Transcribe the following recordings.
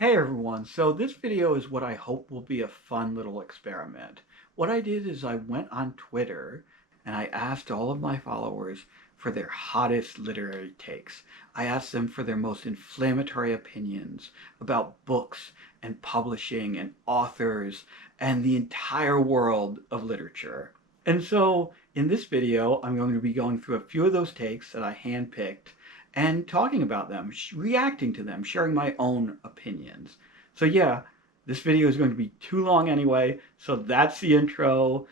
Hey everyone, so this video is what I hope will be a fun little experiment. What I did is I went on Twitter and I asked all of my followers for their hottest literary takes. I asked them for their most inflammatory opinions about books and publishing and authors and the entire world of literature. And so in this video, I'm going to be going through a few of those takes that I handpicked and talking about them, reacting to them, sharing my own opinions. So yeah, this video is going to be too long anyway, so that's the intro.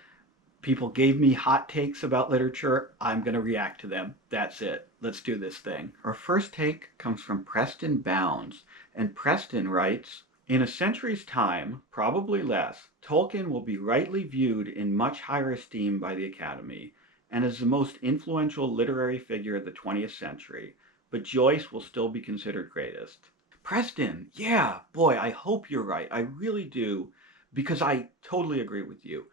People gave me hot takes about literature. I'm going to react to them. That's it. Let's do this thing. Our first take comes from Preston Bounds, and Preston writes, in a century's time, probably less, Tolkien will be rightly viewed in much higher esteem by the Academy, and as the most influential literary figure of the 20th century, but Joyce will still be considered greatest. Preston, yeah, boy, I hope you're right. I really do, because I totally agree with you.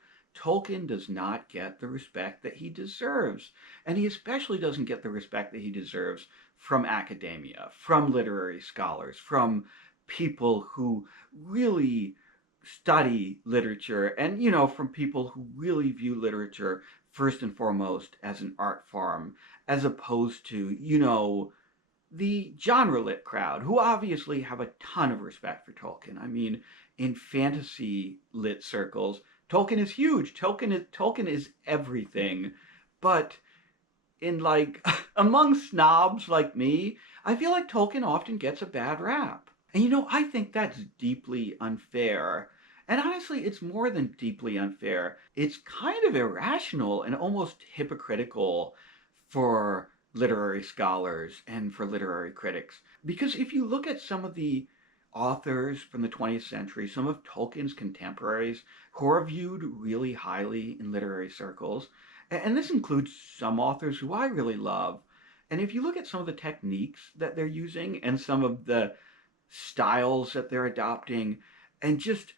Tolkien does not get the respect that he deserves, and he especially doesn't get the respect that he deserves from academia, from literary scholars, from people who really study literature, and from people who really view literature first and foremost as an art form, as opposed to the genre lit crowd, who obviously have a ton of respect for Tolkien. I mean, in fantasy lit circles, Tolkien is huge. Tolkien is everything. But in among snobs like me, I feel like Tolkien often gets a bad rap. And I think that's deeply unfair. And honestly, it's more than deeply unfair. It's kind of irrational and almost hypocritical for literary scholars and for literary critics. Because if you look at some of the authors from the 20th century, some of Tolkien's contemporaries who are viewed really highly in literary circles, and this includes some authors who I really love, and if you look at some of the techniques that they're using and some of the styles that they're adopting and just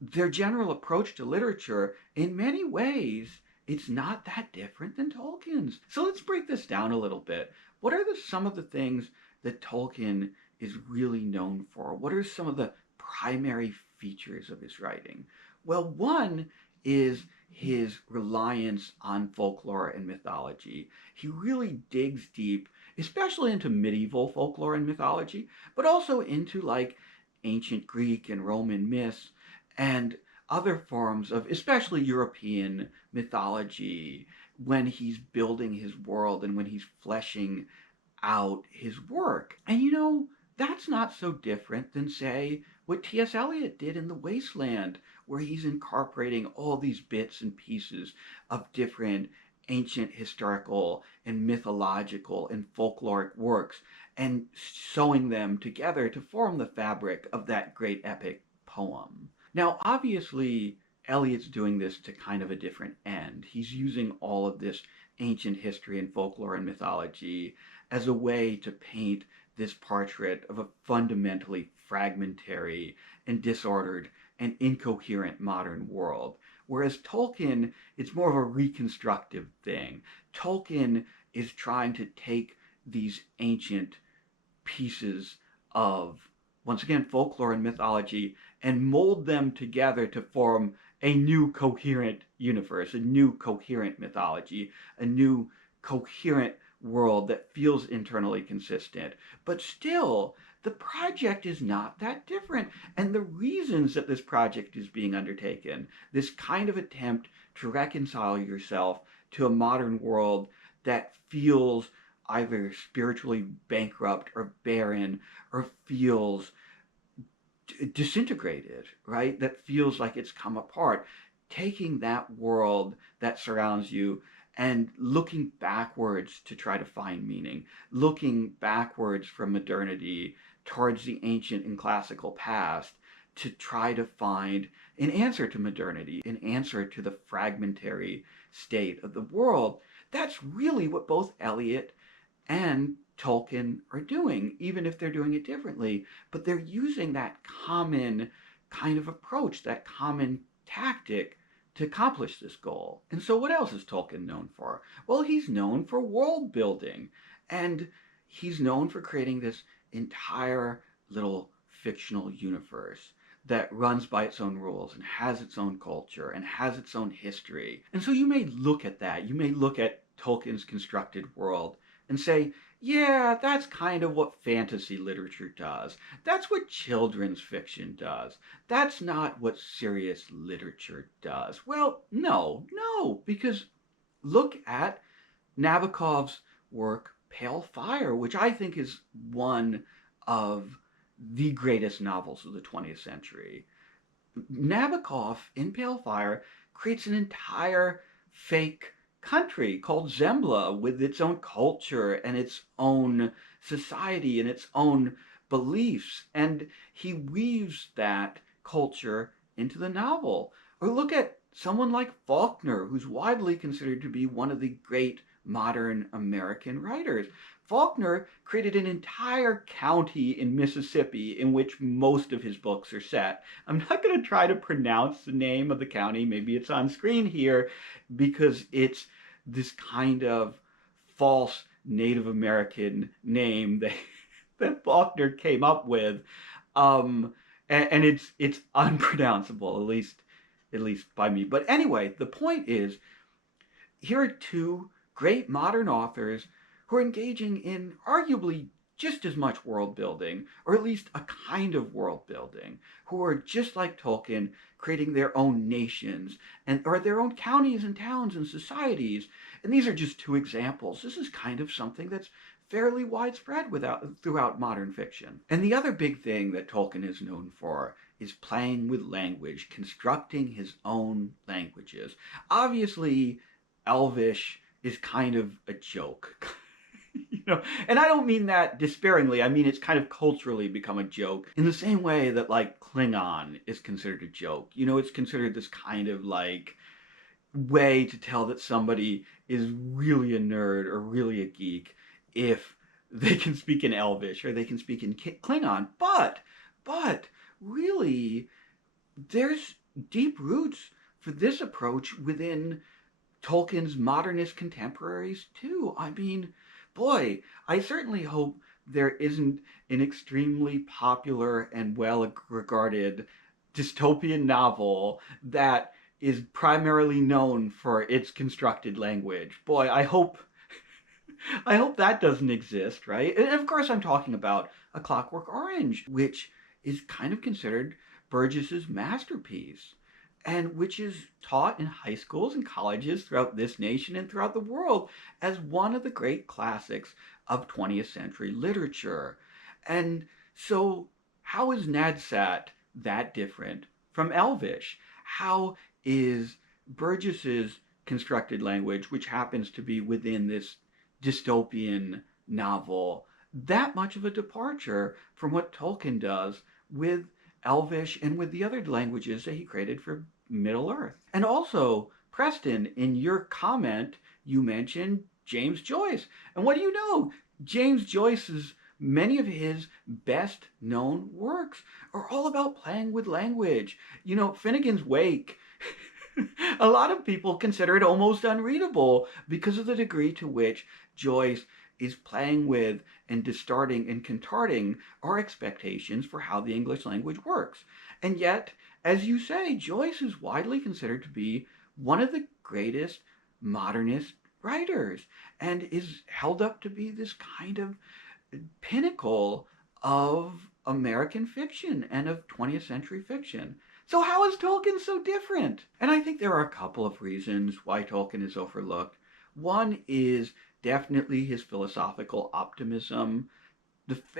their general approach to literature, in many ways, it's not that different than Tolkien's. So let's break this down a little bit. What are some of the things that Tolkien is really known for? What are some of the primary features of his writing? Well, one is his reliance on folklore and mythology. He really digs deep, especially into medieval folklore and mythology, but also into ancient Greek and Roman myths and other forms of especially European mythology when he's building his world and when he's fleshing out his work. And that's not so different than, say, what T.S. Eliot did in The Wasteland, where he's incorporating all these bits and pieces of different ancient historical and mythological and folkloric works and sewing them together to form the fabric of that great epic poem. Now, obviously, Eliot's doing this to kind of a different end. He's using all of this ancient history and folklore and mythology as a way to paint this portrait of a fundamentally fragmentary and disordered and incoherent modern world. Whereas Tolkien, it's more of a reconstructive thing. Tolkien is trying to take these ancient pieces of, once again, folklore and mythology and mold them together to form a new coherent universe, a new coherent mythology, a new coherent world that feels internally consistent. But still, the project is not that different. And the reasons that this project is being undertaken, this kind of attempt to reconcile yourself to a modern world that feels either spiritually bankrupt or barren or feels disintegrated, right? That feels like it's come apart. Taking that world that surrounds you and looking backwards to try to find meaning, looking backwards from modernity towards the ancient and classical past to try to find an answer to modernity, an answer to the fragmentary state of the world. That's really what both Eliot and Tolkien are doing, even if they're doing it differently. But they're using that common kind of approach, that common tactic to accomplish this goal. And so what else is Tolkien known for? Well, he's known for world building, and he's known for creating this entire little fictional universe that runs by its own rules and has its own culture and has its own history. And so you may look at that. You may look at Tolkien's constructed world and say, yeah, that's kind of what fantasy literature does. That's what children's fiction does. That's not what serious literature does. Well, no, because look at Nabokov's work, Pale Fire, which I think is one of the greatest novels of the 20th century. Nabokov, in Pale Fire, creates an entire fake country called Zembla with its own culture and its own society and its own beliefs. And he weaves that culture into the novel. Or look at someone like Faulkner, who's widely considered to be one of the great modern American writers. Faulkner created an entire county in Mississippi in which most of his books are set. I'm not going to try to pronounce the name of the county. Maybe it's on screen here because it's this kind of false Native American name that Faulkner came up with. And it's unpronounceable, at least by me. But anyway, the point is, here are two great modern authors who are engaging in arguably just as much world building, or at least a kind of world building, who are just like Tolkien, creating their own nations or their own counties and towns and societies. And these are just two examples. This is kind of something that's fairly widespread throughout modern fiction. And the other big thing that Tolkien is known for is playing with language, constructing his own languages. Obviously, Elvish is kind of a joke. And I don't mean that despairingly. I mean it's kind of culturally become a joke in the same way that like Klingon is considered a joke. It's considered this kind of like way to tell that somebody is really a nerd or really a geek if they can speak in Elvish or they can speak in Klingon. But really, there's deep roots for this approach within Tolkien's modernist contemporaries too. I mean, boy, I certainly hope there isn't an extremely popular and well-regarded dystopian novel that is primarily known for its constructed language. Boy, I hope that doesn't exist, right? And of course I'm talking about A Clockwork Orange, which is kind of considered Burgess's masterpiece, and which is taught in high schools and colleges throughout this nation and throughout the world as one of the great classics of 20th century literature. And so how is Nadsat that different from Elvish? How is Burgess's constructed language, which happens to be within this dystopian novel, that much of a departure from what Tolkien does with Elvish and with the other languages that he created for Middle-earth? And also, Preston, in your comment, you mentioned James Joyce. And what do you know? James Joyce's many of his best known works are all about playing with language. Finnegan's Wake, a lot of people consider it almost unreadable because of the degree to which Joyce is playing with and distorting and contorting our expectations for how the English language works. And yet, as you say, Joyce is widely considered to be one of the greatest modernist writers and is held up to be this kind of pinnacle of American fiction and of 20th century fiction. So how is Tolkien so different? And I think there are a couple of reasons why Tolkien is overlooked. One is definitely his philosophical optimism.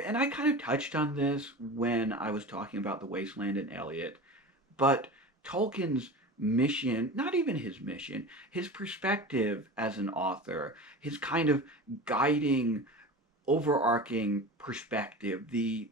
And I kind of touched on this when I was talking about The Wasteland and Eliot. But Tolkien's mission, not even his mission, his perspective as an author, his kind of guiding, overarching perspective, the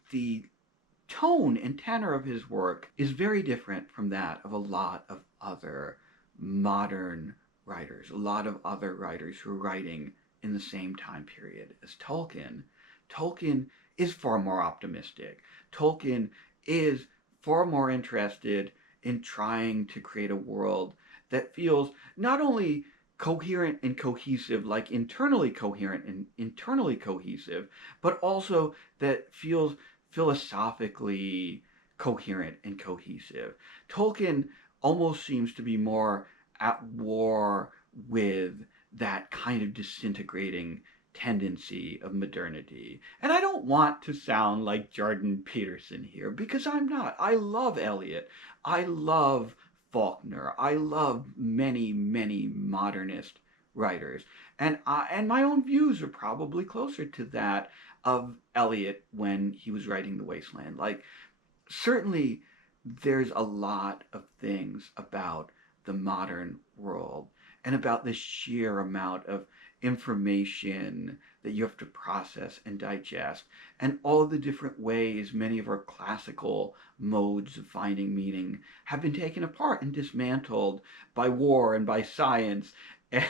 tone and tenor of his work is very different from that of a lot of other modern writers, a lot of other writers who are writing in the same time period as Tolkien. Tolkien is far more optimistic. Tolkien is far more interested in trying to create a world that feels not only coherent and cohesive, like internally coherent and internally cohesive, but also that feels philosophically coherent and cohesive. Tolkien almost seems to be more at war with that kind of disintegrating tendency of modernity. And I don't want to sound like Jordan Peterson here, because I'm not. I love Eliot. I love Faulkner. I love many, many modernist writers. And my own views are probably closer to that of Eliot when he was writing The Wasteland. Like, certainly there's a lot of things about the modern world and about the sheer amount of information that you have to process and digest, and all the different ways many of our classical modes of finding meaning have been taken apart and dismantled by war and by science and,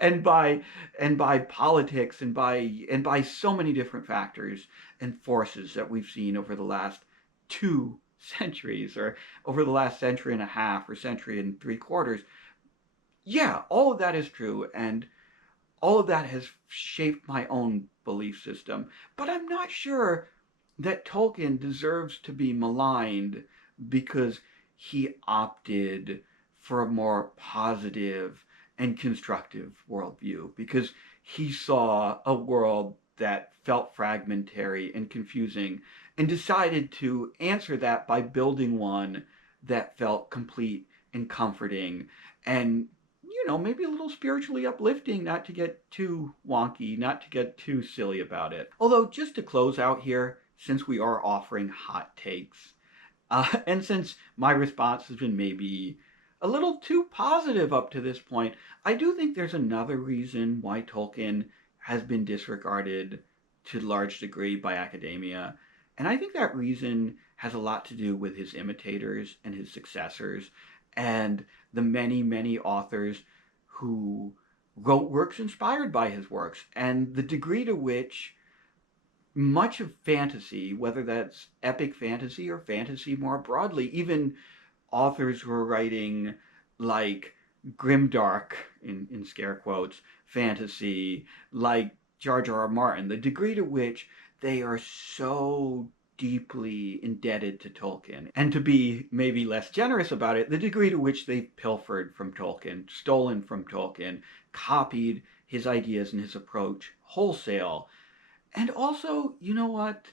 and by politics and by so many different factors and forces that we've seen over the last 2 centuries, or over the last century and a half or century and 3/4. Yeah, all of that is true, and all of that has shaped my own belief system. But I'm not sure that Tolkien deserves to be maligned because he opted for a more positive and constructive worldview, because he saw a world that felt fragmentary and confusing and decided to answer that by building one that felt complete and comforting and, maybe a little spiritually uplifting, not to get too wonky, not to get too silly about it. Although, just to close out here, since we are offering hot takes, and since my response has been maybe a little too positive up to this point, I do think there's another reason why Tolkien has been disregarded to a large degree by academia. And I think that reason has a lot to do with his imitators and his successors, and the many, many authors who wrote works inspired by his works, and the degree to which much of fantasy, whether that's epic fantasy or fantasy more broadly, even authors who are writing like grimdark, in scare quotes, fantasy, like George R. R. Martin, the degree to which they are so deeply indebted to Tolkien, and to be maybe less generous about it, the degree to which they pilfered from Tolkien, stolen from Tolkien, copied his ideas and his approach wholesale. And also, you know what?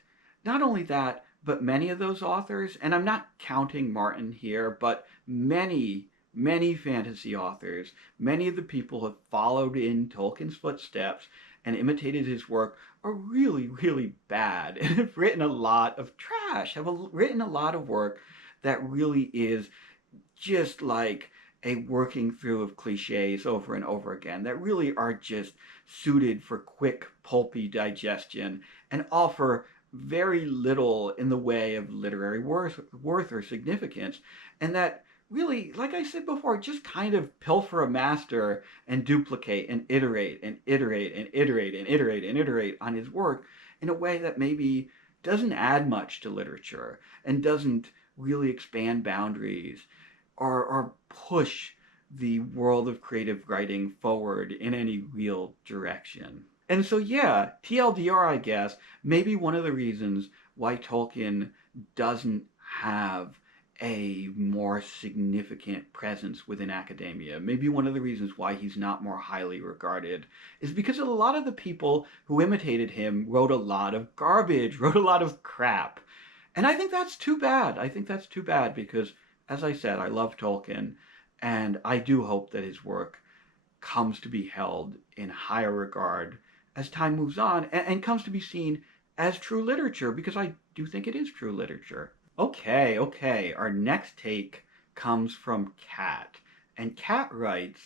Not only that, but many of those authors, and I'm not counting Martin here, but many, many fantasy authors, many of the people who have followed in Tolkien's footsteps and imitated his work, are really, really bad and have written a lot of trash, have written a lot of work that really is just like a working through of cliches over and over again, that really are just suited for quick, pulpy digestion and offer very little in the way of literary worth or significance, and that really, like I said before, just kind of pilfer a master and duplicate and iterate and iterate and iterate and iterate and iterate on his work in a way that maybe doesn't add much to literature and doesn't really expand boundaries or push the world of creative writing forward in any real direction. And so, yeah, TLDR, I guess, maybe one of the reasons why Tolkien doesn't have a more significant presence within academia, maybe one of the reasons why he's not more highly regarded, is because a lot of the people who imitated him wrote a lot of garbage, wrote a lot of crap. And I think that's too bad. I think that's too bad because, as I said, I love Tolkien, and I do hope that his work comes to be held in higher regard as time moves on, and comes to be seen as true literature, because I do think it is true literature. Okay, our next take comes from Kat, and Kat writes,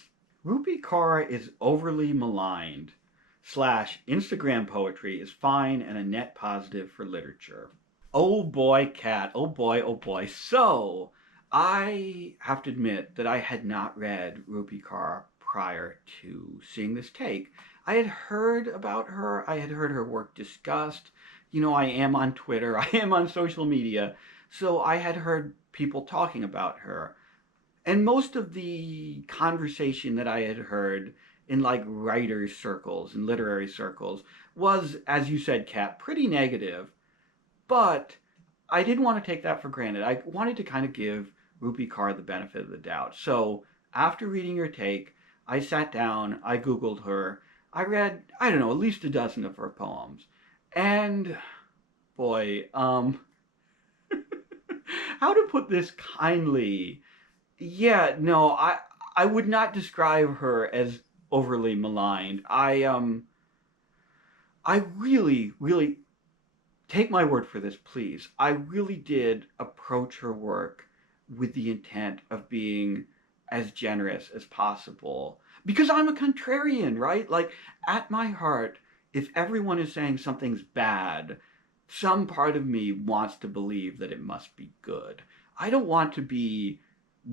Rupi Kaur is overly maligned, / Instagram poetry is fine and a net positive for literature. Oh boy, Kat, oh boy, oh boy. So, I have to admit that I had not read Rupi Kaur prior to seeing this take. I had heard about her, I had heard her work discussed. I am on Twitter, I am on social media, so I had heard people talking about her. And most of the conversation that I had heard in like writers' circles and literary circles was, as you said, Kat, pretty negative. But I didn't want to take that for granted. I wanted to kind of give Rupi Kaur the benefit of the doubt. So after reading your take, I sat down, I Googled her, I read, I don't know, at least a dozen of her poems. And boy, how to put this kindly? Yeah, no, I would not describe her as overly maligned. I really take my word for this, please. I really did approach her work with the intent of being as generous as possible. Because I'm a contrarian, right? Like, at my heart, if everyone is saying something's bad, some part of me wants to believe that it must be good. I don't want to be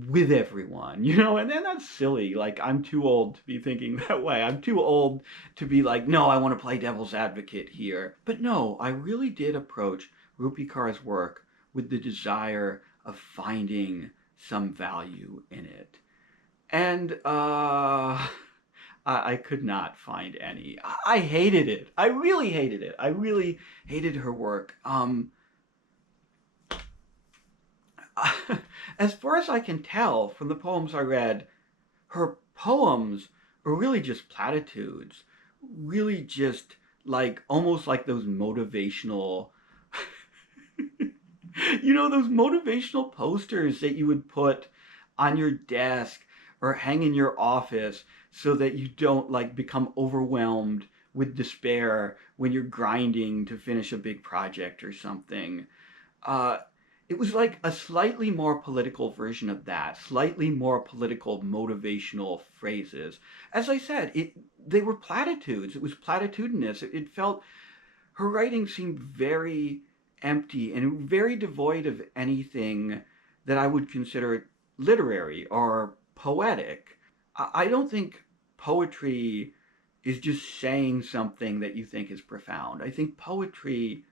with everyone, and then that's silly. Like, I'm too old to be thinking that way. I'm too old to be like, no, I want to play devil's advocate here. But no, I really did approach Rupi Kaur's work with the desire of finding some value in it. And I could not find any. I hated it. I really hated it. I really hated her work. As far as I can tell from the poems I read, her poems are really just platitudes, really just like almost like those motivational, those motivational posters that you would put on your desk or hang in your office so that you don't like become overwhelmed with despair when you're grinding to finish a big project or something. Uh, it was like a slightly more political version of that, slightly more political motivational phrases. As I said, they were platitudes. It was platitudinous. It felt her writing seemed very empty and very devoid of anything that I would consider literary or poetic. I don't think poetry is just saying something that you think is profound. I think poetry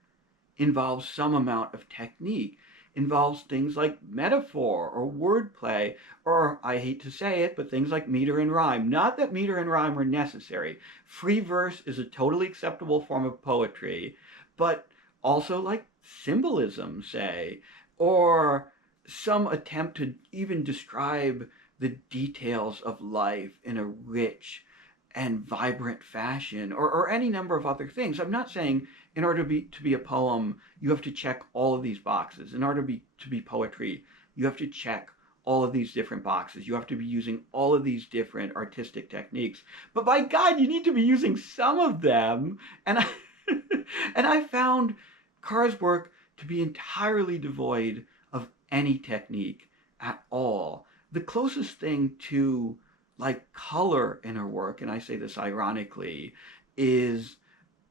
involves some amount of technique, involves things like metaphor or wordplay, or I hate to say it, but things like meter and rhyme. Not that meter and rhyme are necessary. Free verse is a totally acceptable form of poetry, but also like symbolism, say, or some attempt to even describe the details of life in a rich and vibrant fashion, or any number of other things. I'm not saying in order to be a poem, you have to check all of these boxes. In order to be poetry, you have to check all of these different boxes. You have to be using all of these different artistic techniques. But by God, you need to be using some of them. And and I found Kaur's work to be entirely devoid of any technique at all. The closest thing to like color in her work, and I say this ironically, is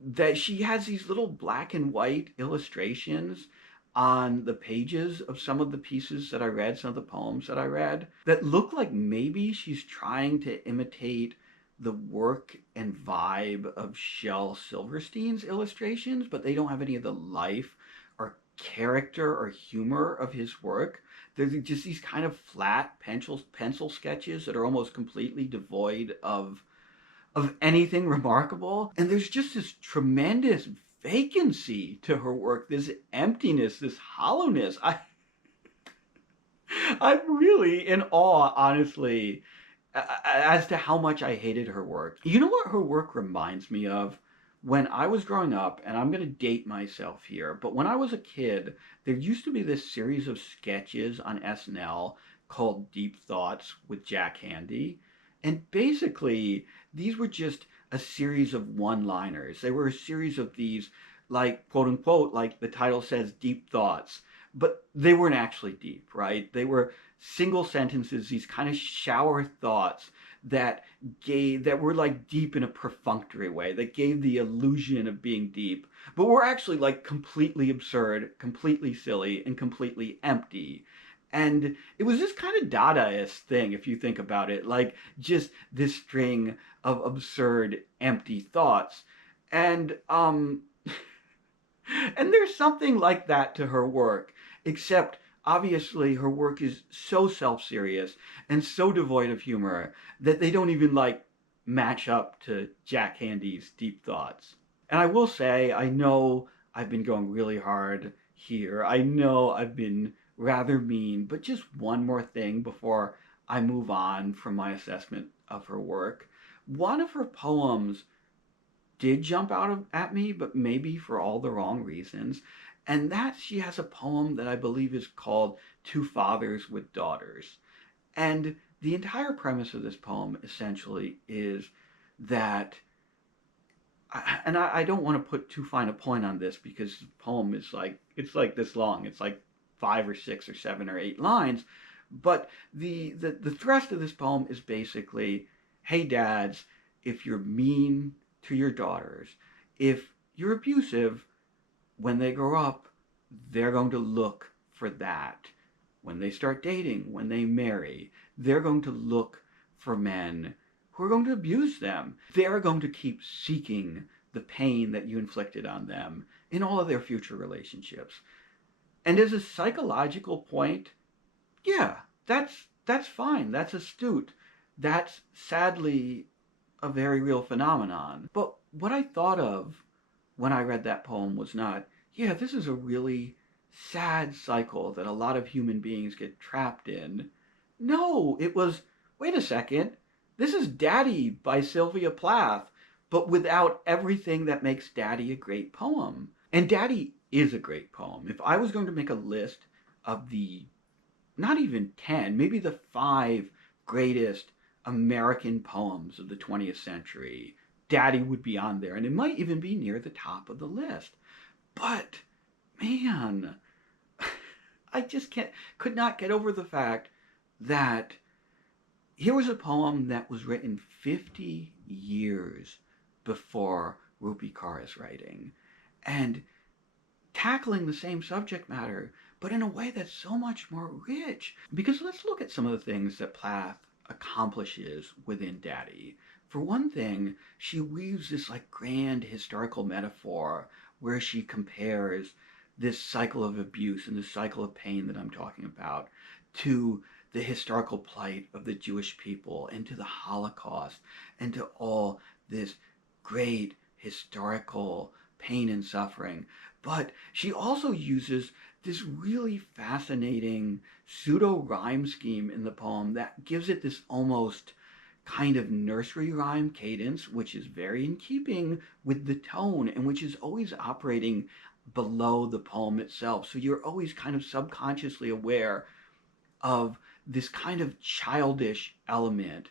that she has these little black and white illustrations on the pages of some of the pieces that I read, some of the poems that I read, that look like maybe she's trying to imitate the work and vibe of Shel Silverstein's illustrations, but they don't have any of the life or character or humor of his work. There's just these kind of flat pencil sketches that are almost completely devoid of anything remarkable. And there's just this tremendous vacancy to her work, this emptiness, this hollowness. I'm really in awe, honestly, as to how much I hated her work. You know what her work reminds me of? When I was growing up, and I'm going to date myself here, but when I was a kid, there used to be this series of sketches on SNL called Deep Thoughts with Jack Handy. And basically, these were just a series of one-liners. They were a series of these, like, quote unquote, like the title says, deep thoughts. But they weren't actually deep, right? They were single sentences, these kind of shower thoughts that were like deep in a perfunctory way, that gave the illusion of being deep, but were actually like completely absurd, completely silly, and completely empty. And it was this kind of Dadaist thing, if you think about it, like just this string of absurd, empty thoughts. And and there's something like that to her work, except obviously her work is so self-serious and so devoid of humor that they don't even like match up to Jack Handy's deep thoughts. And I will say, I know I've been going really hard here. I know I've been rather mean, but just one more thing before I move on from my assessment of her work. One of her poems did jump at me, but maybe for all the wrong reasons. And that she has a poem that I believe is called Two Fathers with Daughters. And the entire premise of this poem essentially is that, and I don't want to put too fine a point on this because the poem is like, it's like this long. It's like 5 or 6 or 7 or 8 lines. But the thrust of this poem is basically, hey dads, if you're mean to your daughters, if you're abusive, when they grow up, they're going to look for that. When they start dating, when they marry, they're going to look for men who are going to abuse them. They're going to keep seeking the pain that you inflicted on them in all of their future relationships. And as a psychological point, yeah, that's fine. That's astute. That's sadly a very real phenomenon. But what I thought of when I read that poem was not, yeah, this is a really sad cycle that a lot of human beings get trapped in. No, it was, wait a second, this is Daddy by Sylvia Plath, but without everything that makes Daddy a great poem. And Daddy is a great poem. If I was going to make a list of the, not even 10, maybe the 5 greatest American poems of the 20th century, Daddy would be on there, and it might even be near the top of the list. But, man, I just could not get over the fact that here was a poem that was written 50 years before Rupi Kaur's writing, and tackling the same subject matter, but in a way that's so much more rich. Because let's look at some of the things that Plath accomplishes within Daddy. For one thing, she weaves this like grand historical metaphor where she compares this cycle of abuse and this cycle of pain that I'm talking about to the historical plight of the Jewish people and to the Holocaust and to all this great historical pain and suffering. But she also uses this really fascinating pseudo rhyme scheme in the poem that gives it this almost kind of nursery rhyme cadence, which is very in keeping with the tone and which is always operating below the poem itself. So you're always kind of subconsciously aware of this kind of childish element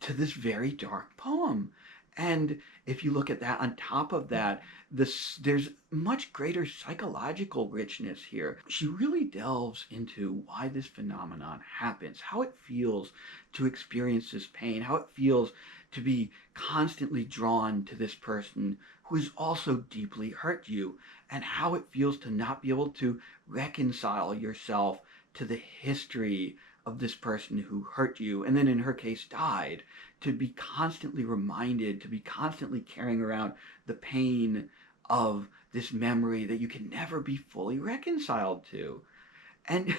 to this very dark poem. And if you look at that, on top of that, there's much greater psychological richness here. She really delves into why this phenomenon happens, how it feels to experience this pain, how it feels to be constantly drawn to this person who has also deeply hurt you, and how it feels to not be able to reconcile yourself to the history of this person who hurt you, and then in her case died, to be constantly reminded, to be constantly carrying around the pain of this memory that you can never be fully reconciled to. And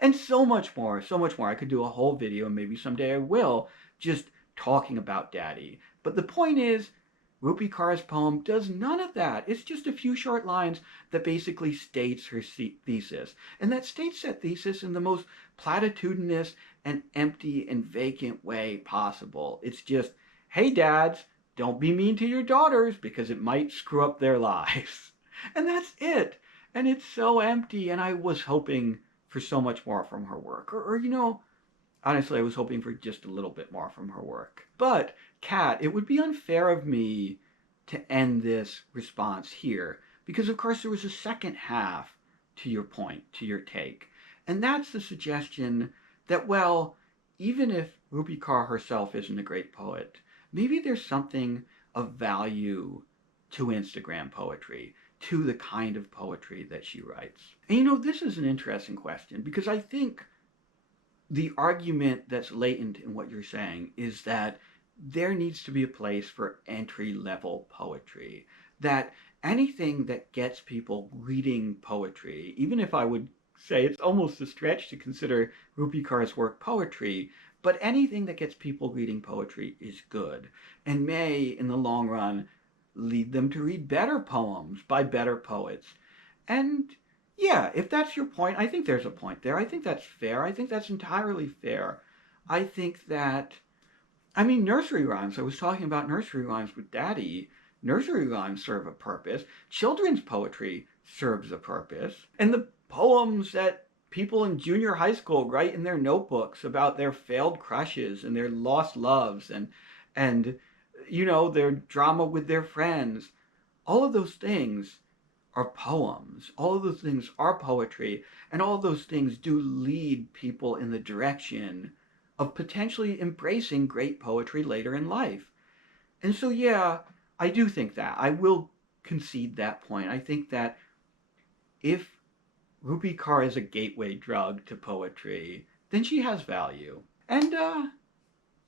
and so much more, so much more. I could do a whole video, and maybe someday I will, just talking about Daddy. But the point is, Rupi Kaur's poem does none of that. It's just a few short lines that basically states her thesis. And that states that thesis in the most platitudinous and empty and vacant way possible. It's just, hey dads, don't be mean to your daughters because it might screw up their lives. And that's it. And it's so empty, and I was hoping for so much more from her work. Or honestly, I was hoping for just a little bit more from her work. But, Kat, it would be unfair of me to end this response here, because of course there was a second half to your point, to your take. And that's the suggestion that, well, even if Rupi Kaur herself isn't a great poet, maybe there's something of value to Instagram poetry, to the kind of poetry that she writes. And this is an interesting question, because I think the argument that's latent in what you're saying is that there needs to be a place for entry-level poetry. That anything that gets people reading poetry, even if I would say it's almost a stretch to consider Rupi Kaur's work poetry, but anything that gets people reading poetry is good and may, in the long run, lead them to read better poems by better poets. And yeah, if that's your point, I think there's a point there. I think that's fair. I think that's entirely fair. I think that, I mean, nursery rhymes. I was talking about nursery rhymes with Daddy. Nursery rhymes serve a purpose. Children's poetry serves a purpose. And the poems that people in junior high school write in their notebooks about their failed crushes and their lost loves and their drama with their friends, all of those things are poems. All of those things are poetry, and all of those things do lead people in the direction of potentially embracing great poetry later in life. And so, yeah, I do think that. I will concede that point. I think that if Rupi Kaur is a gateway drug to poetry, then she has value. And,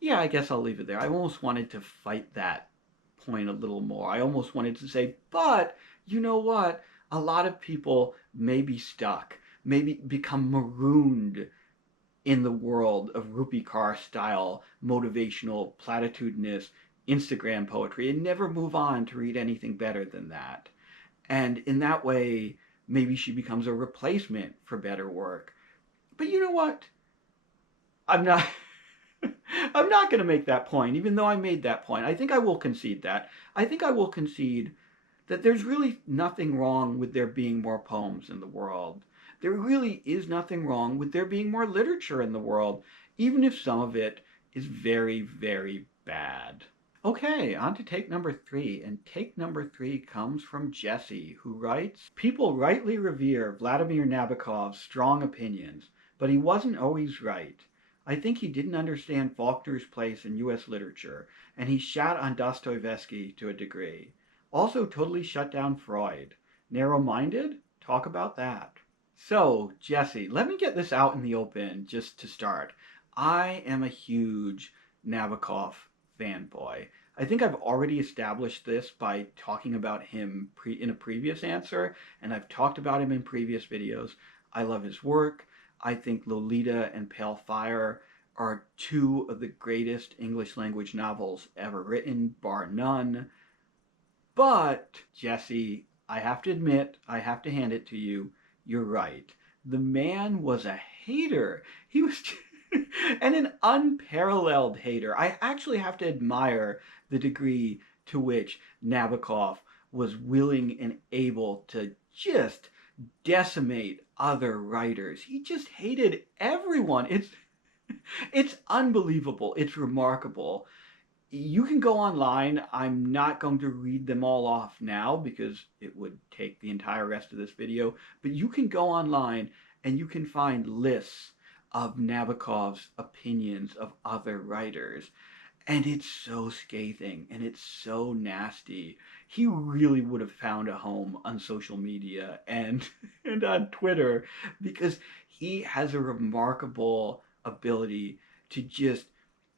yeah, I guess I'll leave it there. I almost wanted to fight that point a little more. I almost wanted to say, but you know what? A lot of people may be stuck, maybe become marooned in the world of Rupi Kaur style, motivational, platitudinous Instagram poetry and never move on to read anything better than that. And in that way, maybe she becomes a replacement for better work. But you know what? I'm not I'm not going to make that point, even though I made that point. I think I will concede that. I think I will concede that there's really nothing wrong with there being more poems in the world. There really is nothing wrong with there being more literature in the world, even if some of it is very, very bad. Okay, on to take number 3. And take number 3 comes from Jesse, who writes, people rightly revere Vladimir Nabokov's strong opinions, but he wasn't always right. I think he didn't understand Faulkner's place in U.S. literature, and he shat on Dostoevsky to a degree. Also totally shut down Freud. Narrow-minded? Talk about that. So, Jesse, let me get this out in the open just to start. I am a huge Nabokov fanboy. I think I've already established this by talking about him in a previous answer, and I've talked about him in previous videos. I love his work. I think Lolita and Pale Fire are 2 of the greatest English language novels ever written, bar none. But, Jesse, I have to admit, I have to hand it to you, you're right. The man was a hater. He was and an unparalleled hater. I actually have to admire the degree to which Nabokov was willing and able to just decimate other writers. He just hated everyone. It's unbelievable. It's remarkable. You can go online. I'm not going to read them all off now because it would take the entire rest of this video. But you can go online and you can find lists of Nabokov's opinions of other writers. And it's so scathing and it's so nasty. He really would have found a home on social media and on Twitter because he has a remarkable ability to just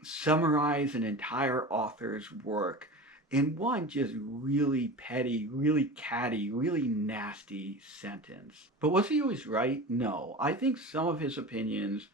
summarize an entire author's work in one just really petty, really catty, really nasty sentence. But was he always right? No. I think some of his opinions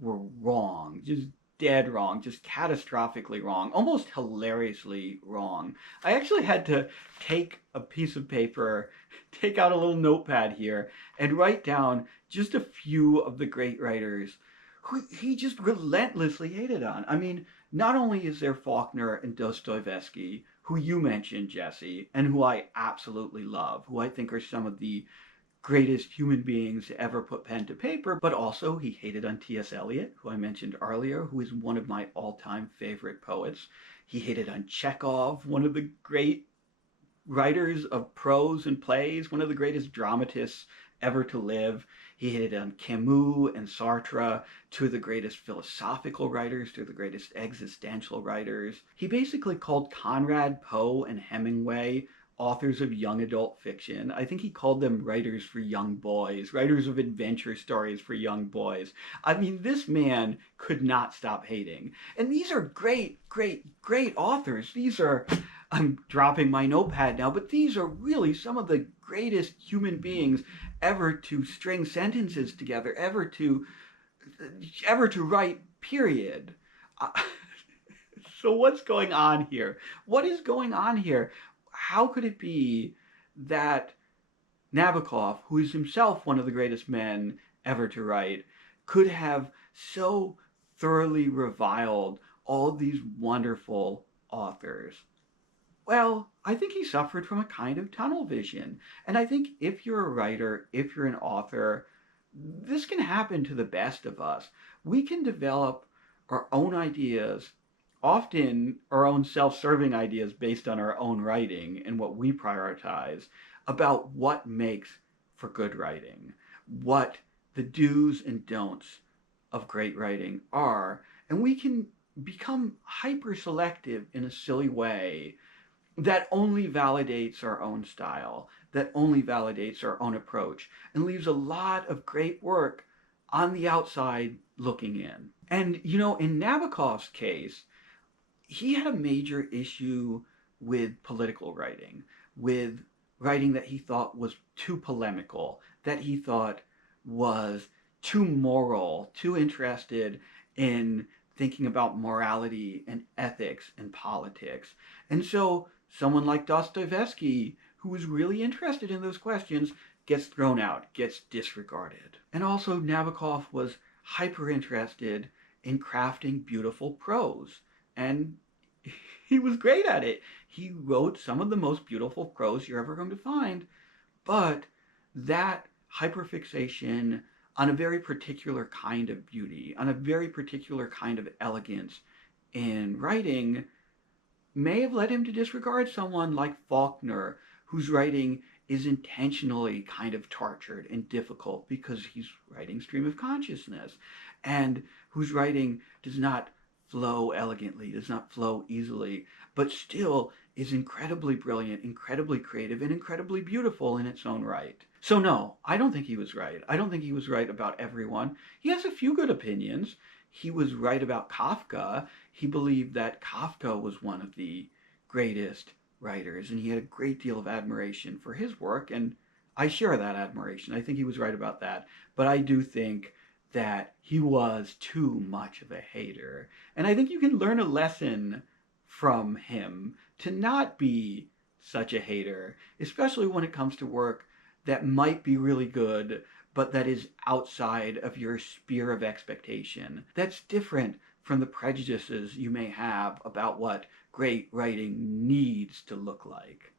were wrong, just dead wrong, just catastrophically wrong, almost hilariously wrong. I actually had to take a piece of paper, take out a little notepad here, and write down just a few of the great writers who he just relentlessly hated on. I mean, not only is there Faulkner and Dostoevsky, who you mentioned, Jesse, and who I absolutely love, who I think are some of the greatest human beings to ever put pen to paper, but also he hated on T.S. Eliot, who I mentioned earlier, who is one of my all-time favorite poets. He hated on Chekhov, one of the great writers of prose and plays, one of the greatest dramatists ever to live. He hated on Camus and Sartre, 2 of the greatest philosophical writers, 2 of the greatest existential writers. He basically called Conrad, Poe, and Hemingway authors of young adult fiction. I think he called them writers for young boys, writers of adventure stories for young boys. I mean, this man could not stop hating. And these are great, great, great authors. These are, I'm dropping my notepad now, but these are really some of the greatest human beings ever to string sentences together, ever to write, period. So what's going on here? What is going on here? how could it be that Nabokov, who is himself one of the greatest men ever to write, could have so thoroughly reviled all of these wonderful authors? Well, I think he suffered from a kind of tunnel vision. And I think if you're a writer, if you're an author, this can happen to the best of us. We can develop our own ideas, often our own self-serving ideas based on our own writing and what we prioritize about what makes for good writing, what the do's and don'ts of great writing are. And we can become hyper selective in a silly way that only validates our own style, that only validates our own approach, and leaves a lot of great work on the outside looking in. And, in Nabokov's case, he had a major issue with political writing, with writing that he thought was too polemical, that he thought was too moral, too interested in thinking about morality and ethics and politics. And so someone like Dostoevsky, who was really interested in those questions, gets thrown out, gets disregarded. And also Nabokov was hyper interested in crafting beautiful prose, and he was great at it. He wrote some of the most beautiful prose you're ever going to find, but that hyperfixation on a very particular kind of beauty, on a very particular kind of elegance in writing, may have led him to disregard someone like Faulkner, whose writing is intentionally kind of tortured and difficult because he's writing stream of consciousness, and whose writing does not flow elegantly, does not flow easily, but still is incredibly brilliant, incredibly creative, and incredibly beautiful in its own right. So no, I don't think he was right. I don't think he was right about everyone. He has a few good opinions. He was right about Kafka. He believed that Kafka was one of the greatest writers, and he had a great deal of admiration for his work, and I share that admiration. I think he was right about that. But I do think that he was too much of a hater. And I think you can learn a lesson from him to not be such a hater, especially when it comes to work that might be really good, but that is outside of your sphere of expectation. That's different from the prejudices you may have about what great writing needs to look like.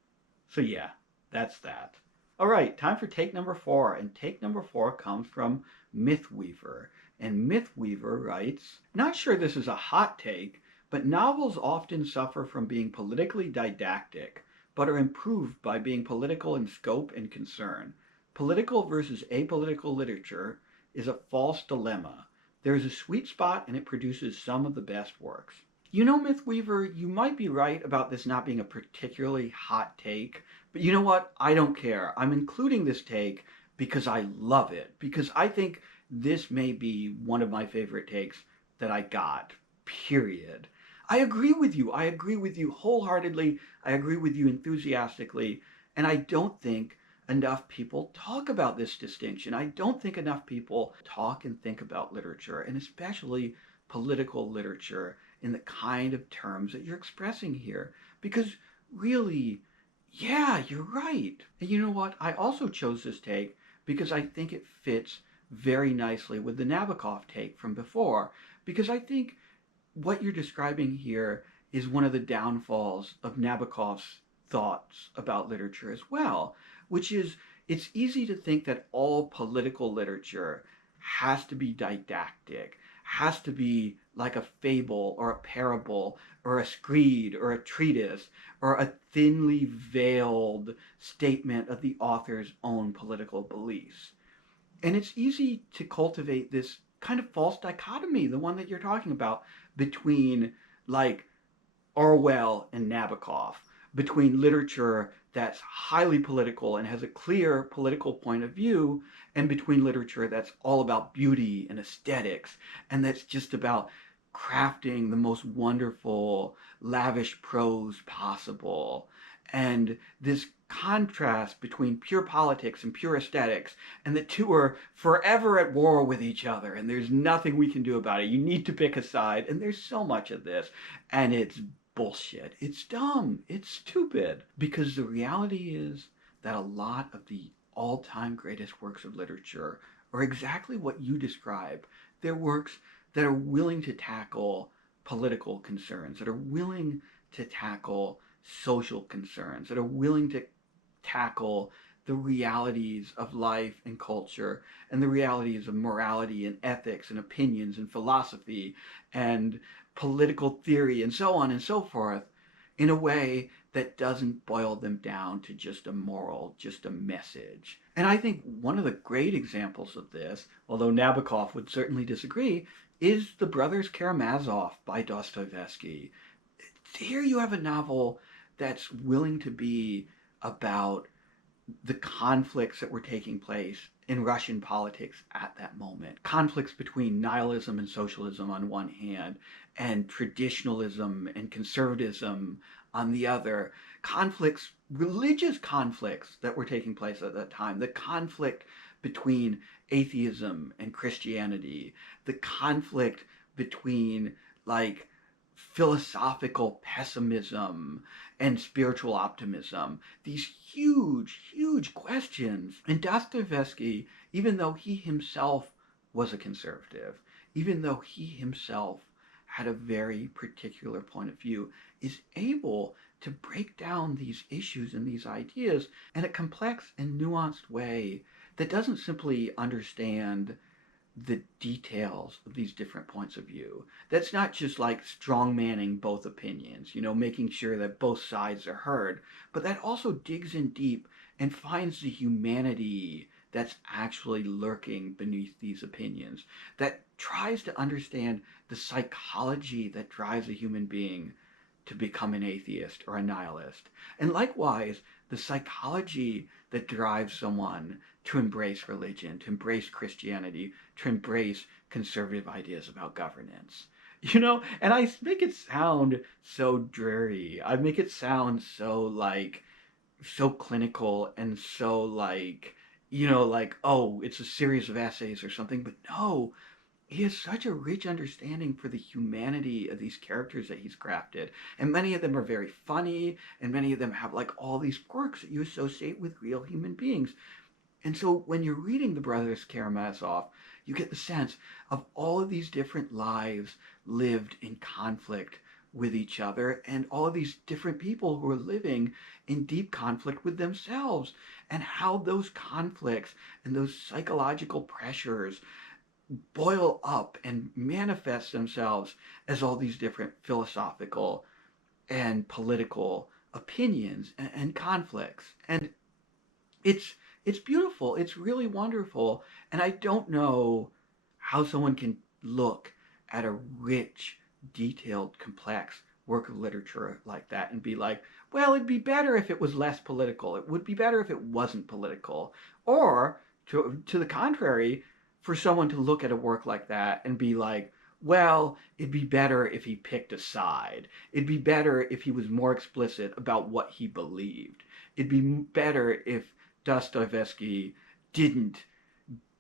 So yeah, that's that. All right, time for take number 4. And take number 4 comes from Mythweaver. And Mythweaver writes, not sure this is a hot take, but novels often suffer from being politically didactic, but are improved by being political in scope and concern. Political versus apolitical literature is a false dilemma. There is a sweet spot and it produces some of the best works. Mythweaver, you might be right about this not being a particularly hot take, but you know what? I don't care. I'm including this take because I love it, because I think this may be one of my favorite takes that I got, period. I agree with you. I agree with you wholeheartedly. I agree with you enthusiastically. And I don't think enough people talk about this distinction. I don't think enough people talk and think about literature, and especially political literature, in the kind of terms that you're expressing here. Because really, yeah, you're right. And you know what? I also chose this take because I think it fits very nicely with the Nabokov take from before. Because I think what you're describing here is one of the downfalls of Nabokov's thoughts about literature as well, which is it's easy to think that all political literature has to be didactic, has to be like a fable or a parable or a screed or a treatise or a thinly veiled statement of the author's own political beliefs. And it's easy to cultivate this kind of false dichotomy, the one that you're talking about, between like Orwell and Nabokov, between literature that's highly political and has a clear political point of view, and between literature that's all about beauty and aesthetics, and that's just about crafting the most wonderful, lavish prose possible. And this contrast between pure politics and pure aesthetics, and the two are forever at war with each other, and there's nothing we can do about it. You need to pick a side, and there's so much of this, and it's bullshit. It's dumb. It's stupid. Because the reality is that a lot of the all-time greatest works of literature are exactly what you describe. They're works that are willing to tackle political concerns, that are willing to tackle social concerns, that are willing to tackle the realities of life and culture and the realities of morality and ethics and opinions and philosophy and political theory and so on and so forth in a way that doesn't boil them down to just a moral, just a message. And I think one of the great examples of this, although Nabokov would certainly disagree, is The Brothers Karamazov by Dostoevsky. Here you have a novel that's willing to be about the conflicts that were taking place in Russian politics at that moment. Conflicts between nihilism and socialism on one hand, and traditionalism and conservatism on the other. Conflicts, religious conflicts that were taking place at that time. The conflict between atheism and Christianity. The conflict between, like, philosophical pessimism and spiritual optimism. These huge, huge questions. And Dostoevsky, even though he himself was a conservative, even though he himself had a very particular point of view, is able to break down these issues and these ideas in a complex and nuanced way that doesn't simply understand the details of these different points of view. That's not just like strongmanning both opinions, making sure that both sides are heard, but that also digs in deep and finds the humanity that's actually lurking beneath these opinions, that tries to understand the psychology that drives a human being to become an atheist or a nihilist. And likewise, the psychology that drives someone to embrace religion, to embrace Christianity, to embrace conservative ideas about governance. And I make it sound so dreary. I make it sound so so clinical and so oh, it's a series of essays or something. But no, he has such a rich understanding for the humanity of these characters that he's crafted. And many of them are very funny, and many of them have all these quirks that you associate with real human beings. And so when you're reading The Brothers Karamazov, you get the sense of all of these different lives lived in conflict with each other, and all of these different people who are living in deep conflict with themselves, and how those conflicts and those psychological pressures boil up and manifest themselves as all these different philosophical and political opinions and conflicts. And it's beautiful. It's really wonderful. And I don't know how someone can look at a rich, detailed, complex work of literature like that and be like, well, it'd be better if it was less political. It would be better if it wasn't political. Or, to the contrary, for someone to look at a work like that and be like, well, it'd be better if he picked a side. It'd be better if he was more explicit about what he believed. It'd be better if Dostoevsky didn't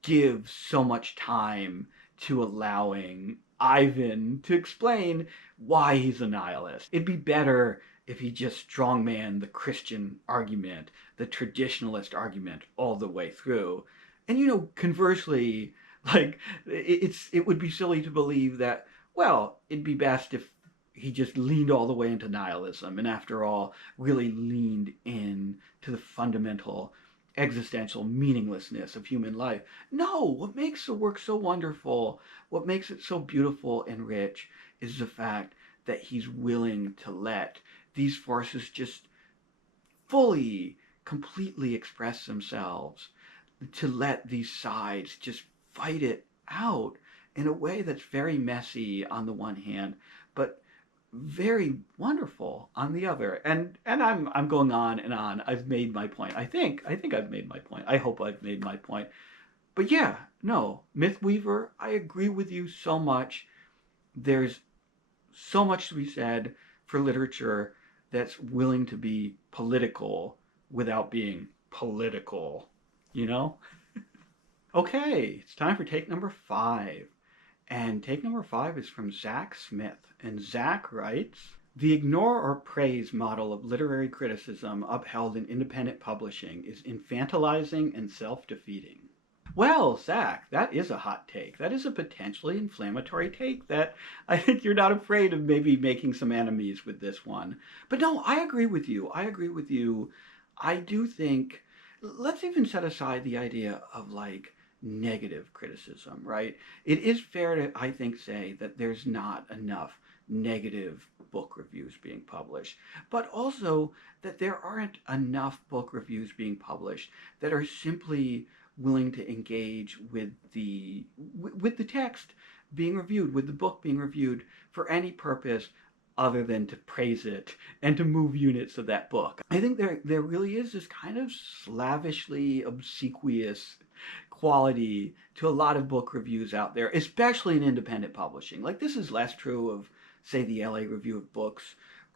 give so much time to allowing Ivan to explain why he's a nihilist. It'd be better if he just strongman the Christian argument, the traditionalist argument all the way through. And conversely, it would be silly to believe that, well, it'd be best if he just leaned all the way into nihilism and, after all, really leaned in to the fundamental existential meaninglessness of human life. No, what makes the work so wonderful, what makes it so beautiful and rich, is the fact that he's willing to let these forces just fully, completely express themselves, to let these sides just fight it out in a way that's very messy on the one hand, but very wonderful on the other. And I'm going on and on. I've made my point. I think I've made my point. I hope I've made my point. But yeah, no, Mythweaver, I agree with you so much. There's so much to be said for literature that's willing to be political without being political, Okay, it's time for take number 5. And take number 5 is from Zach Smith. And Zach writes, The ignore or praise model of literary criticism upheld in independent publishing is infantilizing and self-defeating. Well, Zach, that is a hot take. That is a potentially inflammatory take that I think you're not afraid of maybe making some enemies with this one. But no, I agree with you. I agree with you. I do think, let's even set aside the idea of like negative criticism, right? It is fair to, I think, say that there's not enough negative book reviews being published, but also that there aren't enough book reviews being published that are simply willing to engage with the text being reviewed, with the book being reviewed for any purpose other than to praise it and to move units of that book. I think there really is this kind of slavishly obsequious quality to a lot of book reviews out there, especially in independent publishing. Like this is less true of, say, the LA Review of Books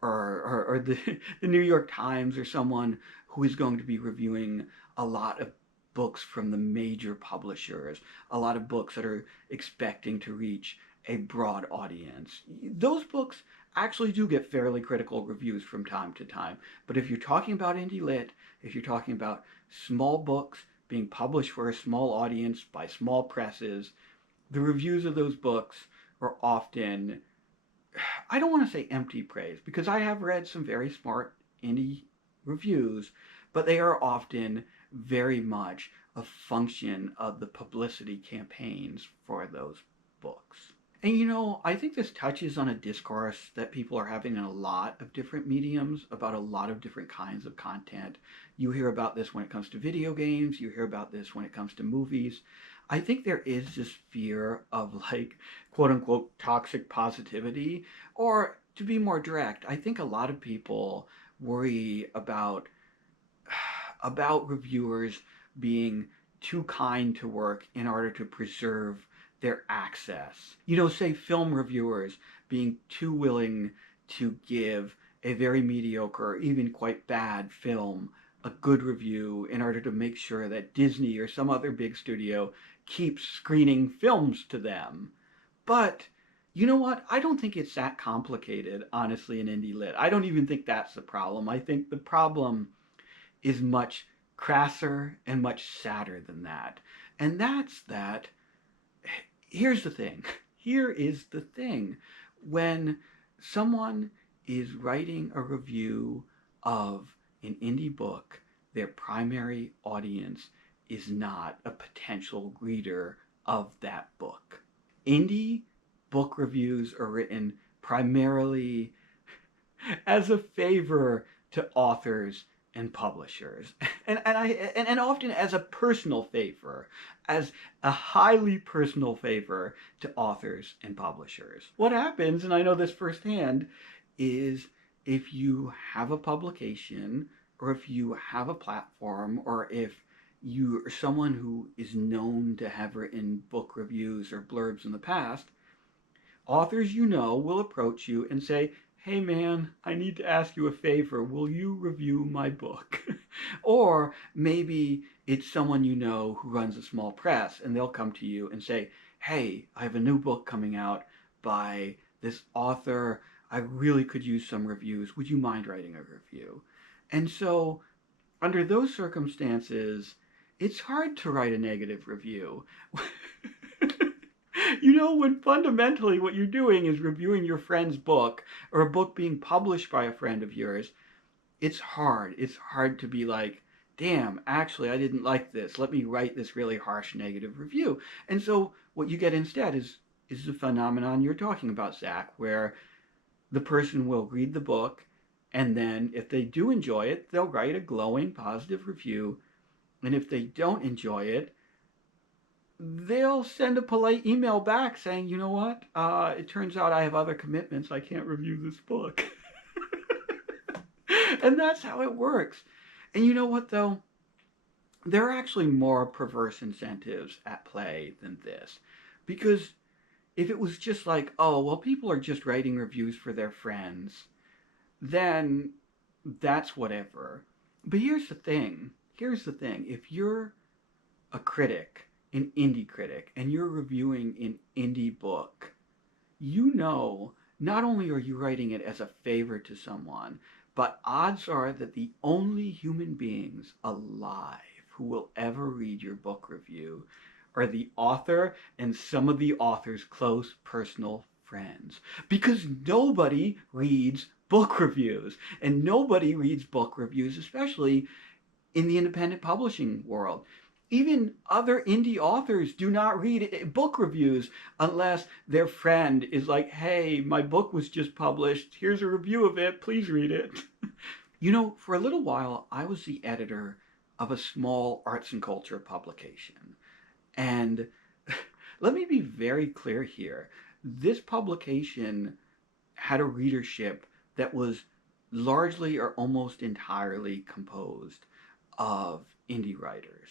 or the New York Times or someone who is going to be reviewing a lot of books from the major publishers, a lot of books that are expecting to reach a broad audience. Those books actually do get fairly critical reviews from time to time. But if you're talking about indie lit, if you're talking about small books being published for a small audience by small presses, the reviews of those books are often, I don't want to say empty praise, because I have read some very smart indie reviews, but they are often very much a function of the publicity campaigns for those books. And you know, I think this touches on a discourse that people are having in a lot of different mediums about a lot of different kinds of content. You hear about this when it comes to video games, you hear about this when it comes to movies. I think there is this fear of like quote unquote toxic positivity, or to be more direct, I think a lot of people worry about reviewers being too kind to work in order to preserve their access. You know, say film reviewers being too willing to give a very mediocre or even quite bad film a good review in order to make sure that Disney or some other big studio keeps screening films to them. But you know what? I don't think it's that complicated, honestly, in indie lit. I don't even think that's the problem. I think the problem is much crasser and much sadder than that. And that's that, here's the thing. Here is the thing. When someone is writing a review of an indie book, their primary audience is not a potential reader of that book. Indie book reviews are written primarily as a favor to authors and publishers, and often as a personal favor, as a highly personal favor to authors and publishers. What happens, and I know this firsthand, is if you have a publication, or if you have a platform, or if you are someone who is known to have written book reviews or blurbs in the past, authors you know will approach you and say, hey man, I need to ask you a favor. Will you review my book? Or maybe it's someone you know who runs a small press and they'll come to you and say, hey, I have a new book coming out by this author. I really could use some reviews. Would you mind writing a review? And so under those circumstances, it's hard to write a negative review. You know, when fundamentally what you're doing is reviewing your friend's book or a book being published by a friend of yours, it's hard. It's hard to be like, damn, actually, I didn't like this. Let me write this really harsh negative review. And so what you get instead is the phenomenon you're talking about, Zach, where the person will read the book, and then if they do enjoy it, they'll write a glowing positive review. And if they don't enjoy it, they'll send a polite email back saying, you know what, it turns out I have other commitments. I can't review this book. And that's how it works. And you know what, though? There are actually more perverse incentives at play than this. Because if it was just like, oh, well, people are just writing reviews for their friends, then that's whatever. But here's the thing. Here's the thing. If you're a critic, an indie critic, and you're reviewing an indie book, you know not only are you writing it as a favor to someone, but odds are that the only human beings alive who will ever read your book review are the author and some of the author's close personal friends. Because nobody reads book reviews. And nobody reads book reviews, especially in the independent publishing world. Even other indie authors do not read book reviews unless their friend is like, hey, my book was just published. Here's a review of it. Please read it. You know, for a little while, I was the editor of a small arts and culture publication. And let me be very clear here. This publication had a readership that was largely or almost entirely composed of indie writers.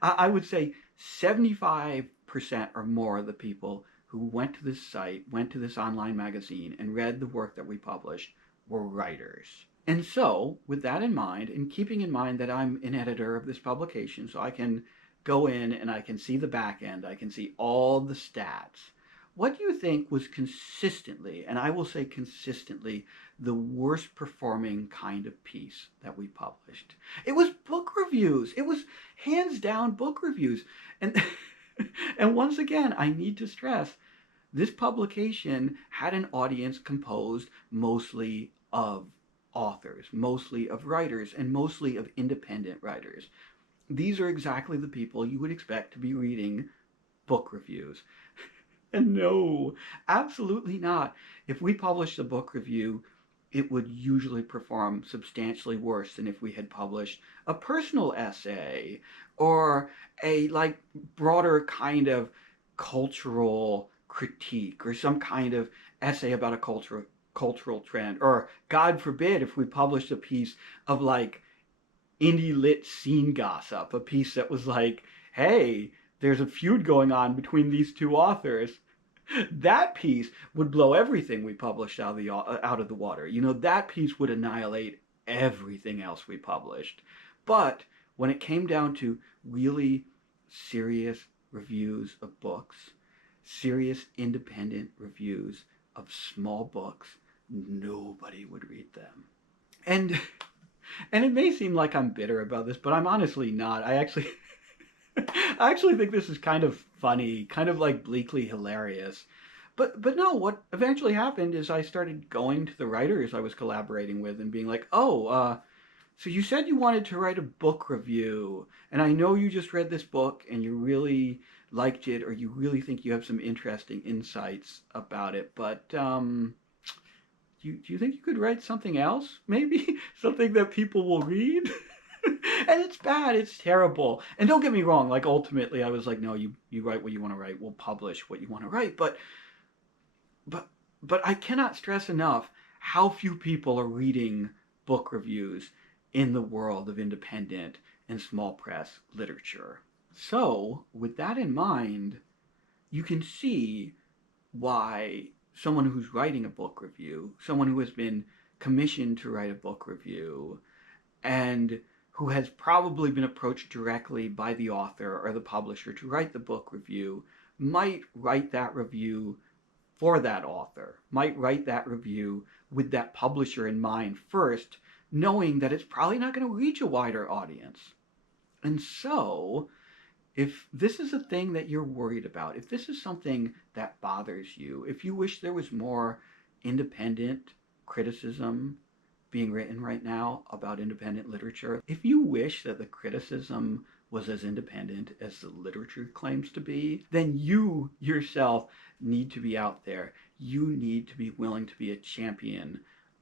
I would say 75% or more of the people who went to this site, went to this online magazine, and read the work that we published were writers. And so, with that in mind, and keeping in mind that I'm an editor of this publication, so I can go in and I can see the back end, I can see all the stats. What do you think was consistently, and I will say consistently, the worst performing kind of piece that we published? It was book reviews. It was hands down book reviews. And and once again, I need to stress, this publication had an audience composed mostly of authors, mostly of writers, and mostly of independent writers. These are exactly the people you would expect to be reading book reviews. And no, absolutely not. If we published a book review, it would usually perform substantially worse than if we had published a personal essay or a broader kind of cultural critique or some kind of essay about a cultural trend. Or God forbid if we published a piece of indie lit scene gossip, a piece that was like, hey, there's a feud going on between these two authors. That piece would blow everything we published out of the water. You know, that piece would annihilate everything else we published. But when it came down to really serious reviews of books, serious independent reviews of small books, nobody would read them. And it may seem like I'm bitter about this, but I'm honestly not. I actually think this is kind of funny, kind of bleakly hilarious. But no, what eventually happened is I started going to the writers I was collaborating with and being like, oh, so you said you wanted to write a book review, and I know you just read this book and you really liked it, or you really think you have some interesting insights about it, but do you think you could write something else? Maybe something that people will read? And it's bad, it's terrible. And don't get me wrong, ultimately I was like, no, you write what you want to write, we'll publish what you want to write. But I cannot stress enough how few people are reading book reviews in the world of independent and small press literature. So, with that in mind, you can see why someone who's writing a book review, someone who has been commissioned to write a book review, and who has probably been approached directly by the author or the publisher to write the book review, might write that review for that author, might write that review with that publisher in mind first, knowing that it's probably not going to reach a wider audience. And so, if this is a thing that you're worried about, if this is something that bothers you, if you wish there was more independent criticism being written right now about independent literature, if you wish that the criticism was as independent as the literature claims to be, then you yourself need to be out there. You need to be willing to be a champion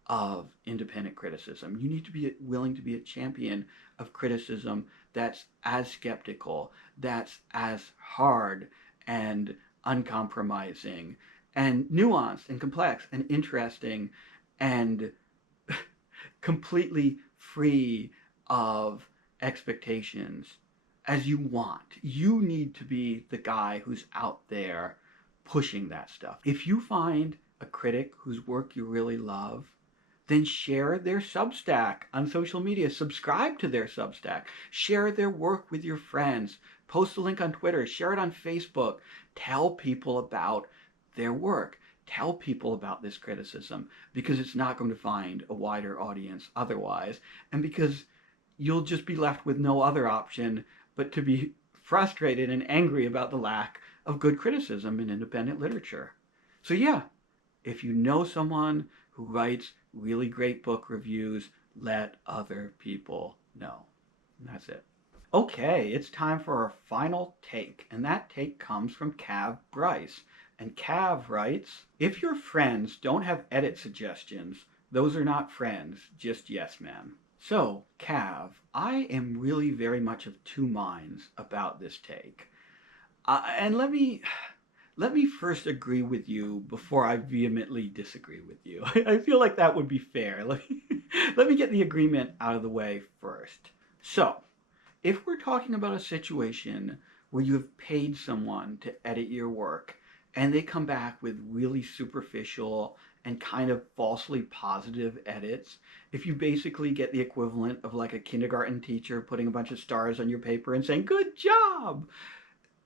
of independent criticism. You need to be willing to be a champion of criticism that's as skeptical, that's as hard and uncompromising and nuanced and complex and interesting and completely free of expectations as you want. You need to be the guy who's out there pushing that stuff. If you find a critic whose work you really love, then share their Substack on social media. Subscribe to their Substack. Share their work with your friends. Post a link on Twitter. Share it on Facebook. Tell people about their work. tell people about this criticism because it's not going to find a wider audience otherwise, and because you'll just be left with no other option but to be frustrated and angry about the lack of good criticism in independent literature. So yeah, if you know someone who writes really great book reviews, let other people know. And that's it. Okay, it's time for our final take, and that take comes from Cav Bryce. And Cav writes, if your friends don't have edit suggestions, those are not friends, just yes men. So, Cav, I am really very much of two minds about this take. And let me first agree with you before I vehemently disagree with you. I feel like that would be fair. Let me get the agreement out of the way first. So, if we're talking about a situation where you have paid someone to edit your work and they come back with really superficial and kind of falsely positive edits, if you basically get the equivalent of like a kindergarten teacher putting a bunch of stars on your paper and saying, good job,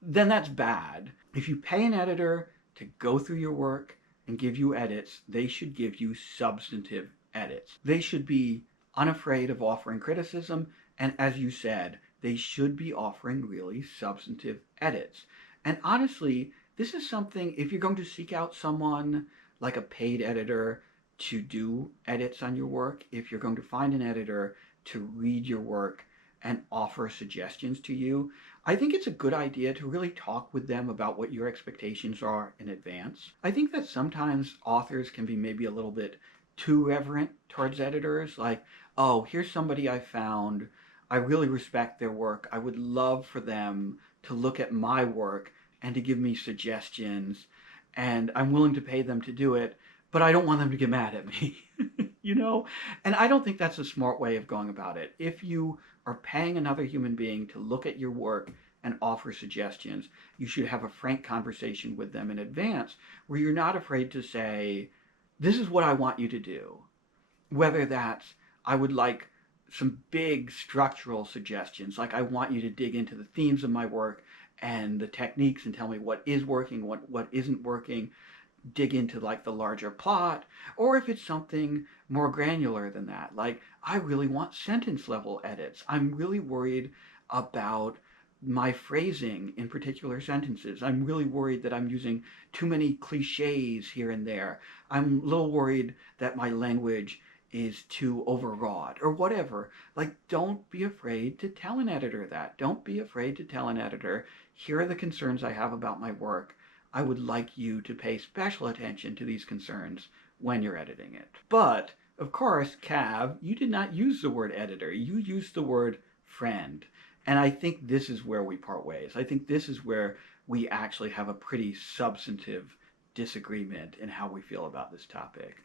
then that's bad. If you pay an editor to go through your work and give you edits, they should give you substantive edits. They should be unafraid of offering criticism, and as you said, they should be offering really substantive edits. And honestly, this is something, if you're going to seek out someone like a paid editor to do edits on your work, if you're going to find an editor to read your work and offer suggestions to you, I think it's a good idea to really talk with them about what your expectations are in advance. I think that sometimes authors can be maybe a little bit too reverent towards editors, like, oh, here's somebody I found, I really respect their work, I would love for them to look at my work and to give me suggestions, and I'm willing to pay them to do it, but I don't want them to get mad at me, you know? And I don't think that's a smart way of going about it. If you are paying another human being to look at your work and offer suggestions, you should have a frank conversation with them in advance where you're not afraid to say, this is what I want you to do. Whether that's, I would like some big structural suggestions, like I want you to dig into the themes of my work and the techniques and tell me what is working, what isn't working, dig into like the larger plot, or if it's something more granular than that, like I really want sentence level edits. I'm really worried about my phrasing in particular sentences. I'm really worried that I'm using too many cliches here and there. I'm a little worried that my language is too overwrought or whatever. Like, don't be afraid to tell an editor that. Don't be afraid to tell an editor, here are the concerns I have about my work. I would like you to pay special attention to these concerns when you're editing it. But, of course, Cav, you did not use the word editor. You used the word friend. And I think this is where we part ways. I think this is where we actually have a pretty substantive disagreement in how we feel about this topic.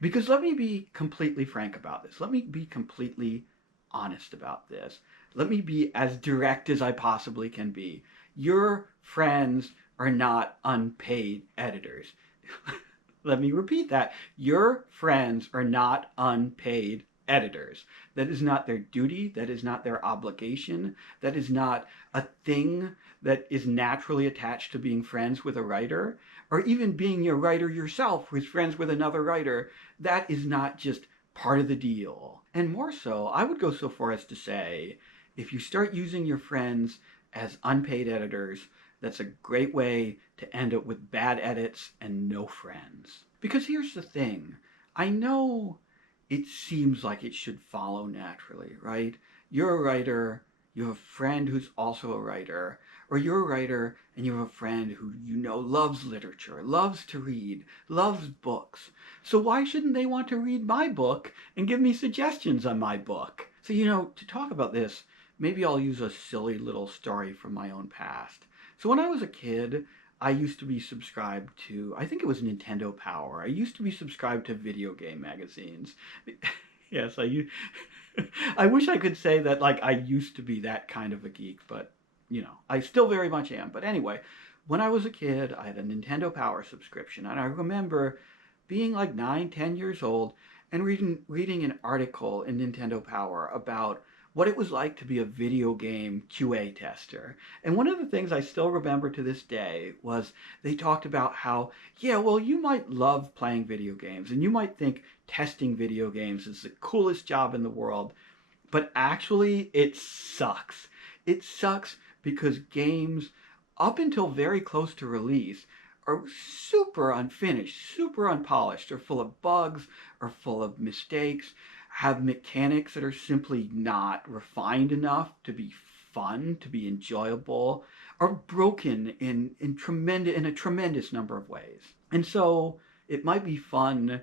Because let me be completely frank about this. Let me be completely honest about this. Let me be as direct as I possibly can be. Your friends are not unpaid editors. Let me repeat that. Your friends are not unpaid editors. That is not their duty. That is not their obligation. That is not a thing that is naturally attached to being friends with a writer, or even being a writer yourself who's friends with another writer. That is not just part of the deal. And more so, I would go so far as to say, if you start using your friends as unpaid editors, that's a great way to end up with bad edits and no friends. Because here's the thing. I know it seems like it should follow naturally, right? You're a writer, you have a friend who's also a writer, or you're a writer and you have a friend who you know loves literature, loves to read, loves books. So why shouldn't they want to read my book and give me suggestions on my book? So, to talk about this, maybe I'll use a silly little story from my own past. So when I was a kid, I used to be subscribed to, I think it was Nintendo Power. I used to be subscribed to video game magazines. Yes, I wish I could say that I used to be that kind of a geek, but I still very much am. But anyway, when I was a kid, I had a Nintendo Power subscription, and I remember being 9, 10 years old and reading an article in Nintendo Power about what it was like to be a video game QA tester. And one of the things I still remember to this day was they talked about how, yeah, well, you might love playing video games and you might think testing video games is the coolest job in the world, but actually it sucks. It sucks because games, up until very close to release, are super unfinished, super unpolished, are full of bugs, are full of mistakes, have mechanics that are simply not refined enough to be fun, to be enjoyable, are broken in a tremendous number of ways. And so it might be fun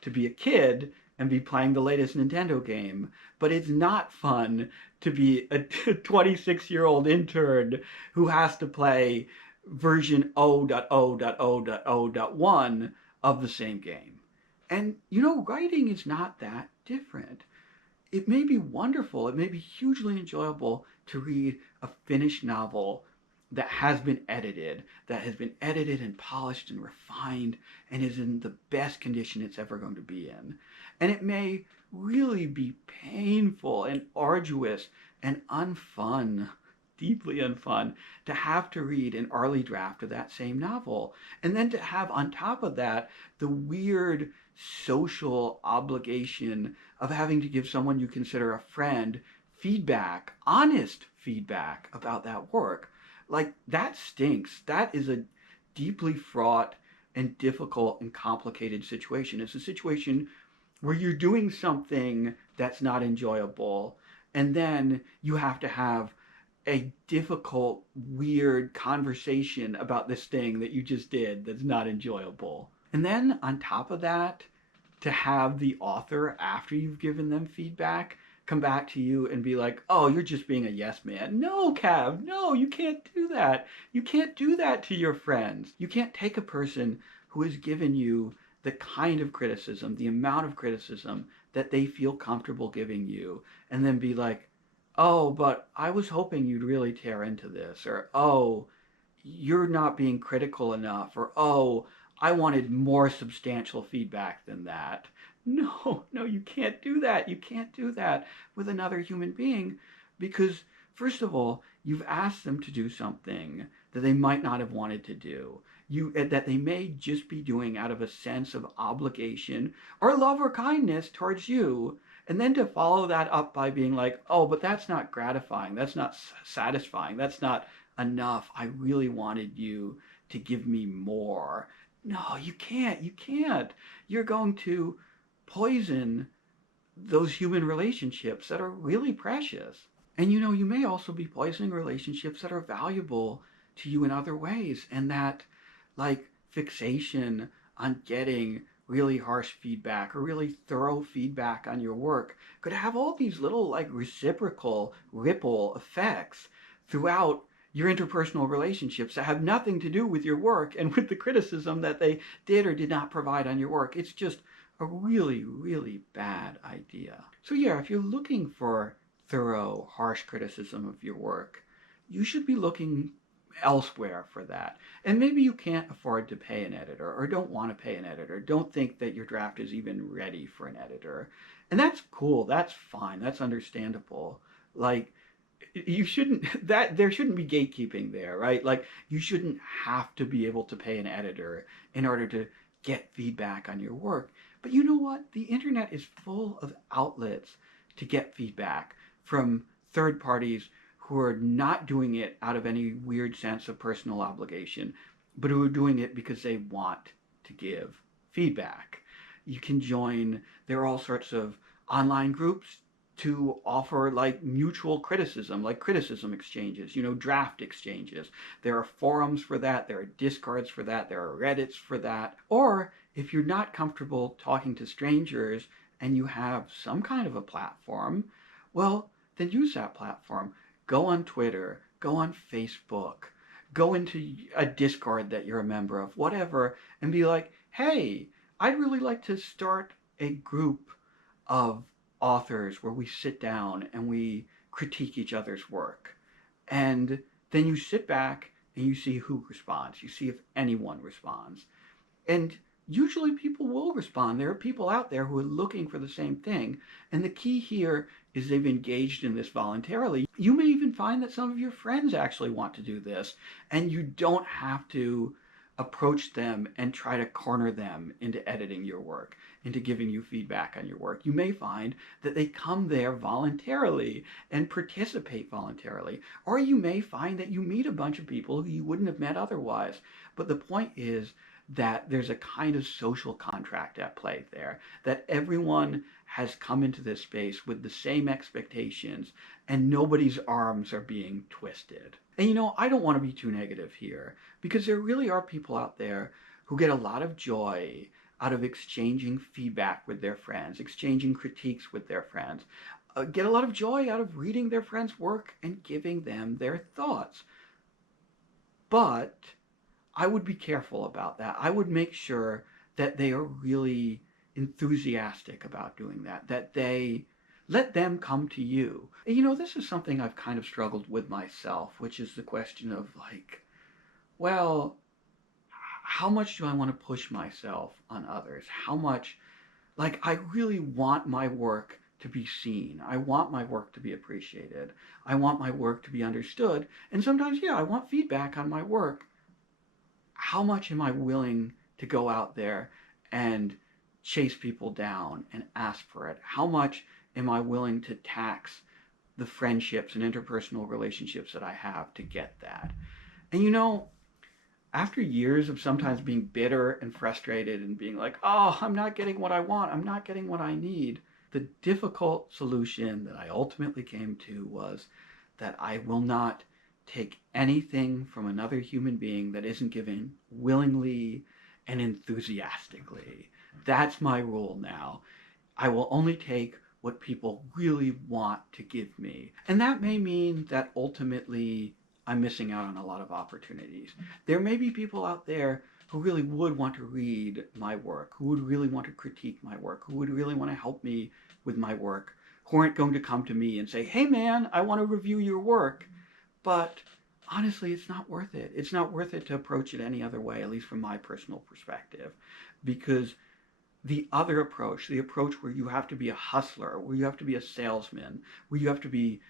to be a kid and be playing the latest Nintendo game, but it's not fun to be a 26-year-old intern who has to play version 0.0.0.0.1 of the same game. And writing is not that different. It may be wonderful, it may be hugely enjoyable to read a finished novel that has been edited and polished and refined and is in the best condition it's ever going to be in. And it may really be painful and arduous and unfun, deeply unfun, to have to read an early draft of that same novel. And then to have on top of that the weird social obligation of having to give someone you consider a friend feedback, honest feedback about that work. Like, that stinks. That is a deeply fraught and difficult and complicated situation. It's a situation where you're doing something that's not enjoyable, and then you have to have a difficult, weird conversation about this thing that you just did that's not enjoyable. And then on top of that, to have the author, after you've given them feedback, come back to you and be like, oh, you're just being a yes man. No, Cav, no, you can't do that. You can't do that to your friends. You can't take a person who has given you the kind of criticism, the amount of criticism that they feel comfortable giving you, and then be like, oh, but I was hoping you'd really tear into this, or oh, you're not being critical enough, or oh, I wanted more substantial feedback than that. No, no, you can't do that. You can't do that with another human being because, first of all, you've asked them to do something that they might not have wanted to do. That they may just be doing out of a sense of obligation or love or kindness towards you. And then to follow that up by being like, oh, but that's not gratifying. That's not satisfying. That's not enough. I really wanted you to give me more. No, you can't. You can't. You're going to poison those human relationships that are really precious. And you may also be poisoning relationships that are valuable to you in other ways. And that, like, fixation on getting really harsh feedback or really thorough feedback on your work could have all these little, like, reciprocal ripple effects throughout your interpersonal relationships that have nothing to do with your work and with the criticism that they did or did not provide on your work. It's just a really, really bad idea. So yeah, if you're looking for thorough, harsh criticism of your work, you should be looking elsewhere for that. And maybe you can't afford to pay an editor or don't want to pay an editor, don't think that your draft is even ready for an editor. And that's cool, that's fine, that's understandable. Like, you shouldn't, that there shouldn't be gatekeeping there, right? Like, you shouldn't have to be able to pay an editor in order to get feedback on your work. But you know what? The internet is full of outlets to get feedback from third parties who are not doing it out of any weird sense of personal obligation, but who are doing it because they want to give feedback. You can join, there are all sorts of online groups to offer, like, mutual criticism, like criticism exchanges, draft exchanges. There are forums for that, there are Discords for that, there are Reddits for that. Or if you're not comfortable talking to strangers and you have some kind of a platform, well, then use that platform. Go on Twitter, go on Facebook, go into a Discord that you're a member of, whatever, and be like, hey, I'd really like to start a group of authors where we sit down and we critique each other's work. And then you sit back and you see who responds. You see if anyone responds. And usually people will respond. There are people out there who are looking for the same thing. And the key here is they've engaged in this voluntarily. You may even find that some of your friends actually want to do this, and you don't have to approach them and try to corner them into editing your work, into giving you feedback on your work. You may find that they come there voluntarily and participate voluntarily. Or you may find that you meet a bunch of people who you wouldn't have met otherwise. But the point is that there's a kind of social contract at play there, that everyone has come into this space with the same expectations and nobody's arms are being twisted. And you know, I don't want to be too negative here, because there really are people out there who get a lot of joy out of exchanging feedback with their friends, exchanging critiques with their friends, get a lot of joy out of reading their friends' work and giving them their thoughts. But I would be careful about that. I would make sure that they are really enthusiastic about doing that, that they let them come to you. And you know, this is something I've kind of struggled with myself, which is the question of like, well, how much do I want to push myself on others? How much, like, I really want my work to be seen. I want my work to be appreciated. I want my work to be understood. And sometimes, yeah, I want feedback on my work. How much am I willing to go out there and chase people down and ask for it? How much am I willing to tax the friendships and interpersonal relationships that I have to get that? And you know, after years of sometimes being bitter and frustrated and being like, oh, I'm not getting what I want, I'm not getting what I need, the difficult solution that I ultimately came to was that I will not take anything from another human being that isn't given willingly and enthusiastically. That's my rule now. I will only take what people really want to give me. And that may mean that ultimately I'm missing out on a lot of opportunities. There may be people out there who really would want to read my work, who would really want to critique my work, who would really want to help me with my work, who aren't going to come to me and say, hey man, I want to review your work. But honestly, it's not worth it. It's not worth it to approach it any other way, at least from my personal perspective. Because the other approach, the approach where you have to be a hustler, where you have to be a salesman, where you have to be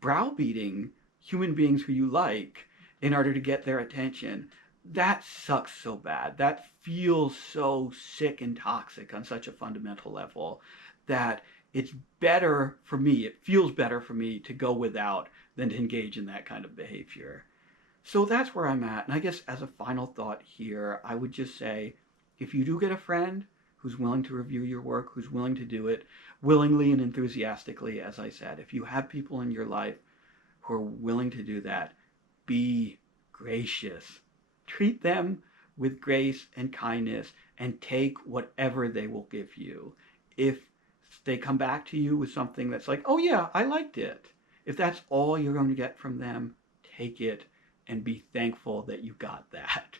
browbeating human beings who you like in order to get their attention, that sucks so bad. That feels so sick and toxic on such a fundamental level that it's better for me, it feels better for me to go without than to engage in that kind of behavior. So that's where I'm at. And I guess as a final thought here, I would just say, if you do get a friend who's willing to review your work, who's willing to do it willingly and enthusiastically, as I said, if you have people in your life who are willing to do that, be gracious. Treat them with grace and kindness and take whatever they will give you. If they come back to you with something that's like, oh yeah, I liked it. If that's all you're going to get from them, take it and be thankful that you got that.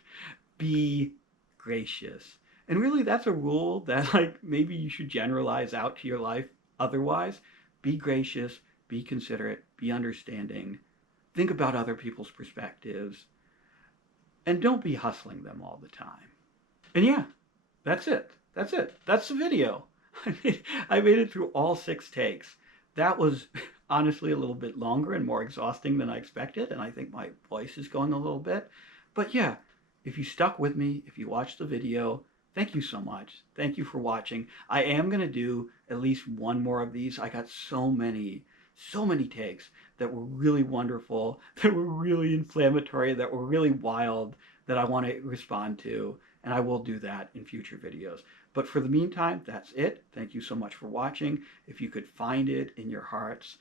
Be gracious. And really that's a rule that like maybe you should generalize out to your life otherwise. Be gracious, be considerate, be understanding. Think about other people's perspectives. And don't be hustling them all the time. And yeah, that's it. That's it. That's the video. I made it through all 6 takes. That was honestly a little bit longer and more exhausting than I expected, and I think my voice is going a little bit. But yeah, if you stuck with me, if you watched the video, thank you so much. Thank you for watching. I am going to do at least one more of these. I got so many takes that were really wonderful, that were really inflammatory, that were really wild, that I want to respond to, and I will do that in future videos. But for the meantime, that's it. Thank you so much for watching. If you could find it in your hearts,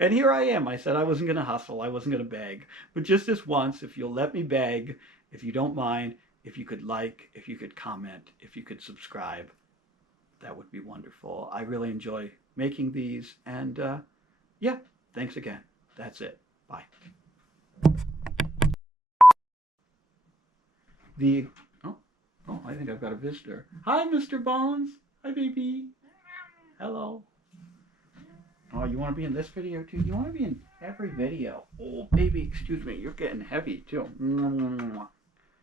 and here I am. I said I wasn't going to hustle. I wasn't going to beg. But just this once, if you'll let me beg, if you don't mind, if you could like, if you could comment, if you could subscribe, that would be wonderful. I really enjoy making these. And yeah, thanks again. That's it. Bye. Oh, I think I've got a visitor. Hi, Mr. Bones. Hi, baby. Hello. Oh, you want to be in this video too? You want to be in every video. Oh, baby, excuse me. You're getting heavy too.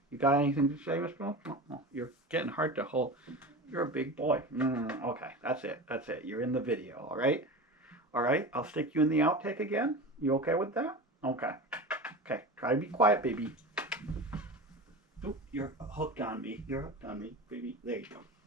You got anything to say, Miss Bell? Oh, you're getting hard to hold. You're a big boy. Okay, that's it. That's it. You're in the video, all right? All right, I'll stick you in the outtake again. You okay with that? Okay. Okay, try to be quiet, baby. Oh, you're hooked on me. You're hooked on me, baby. There you go.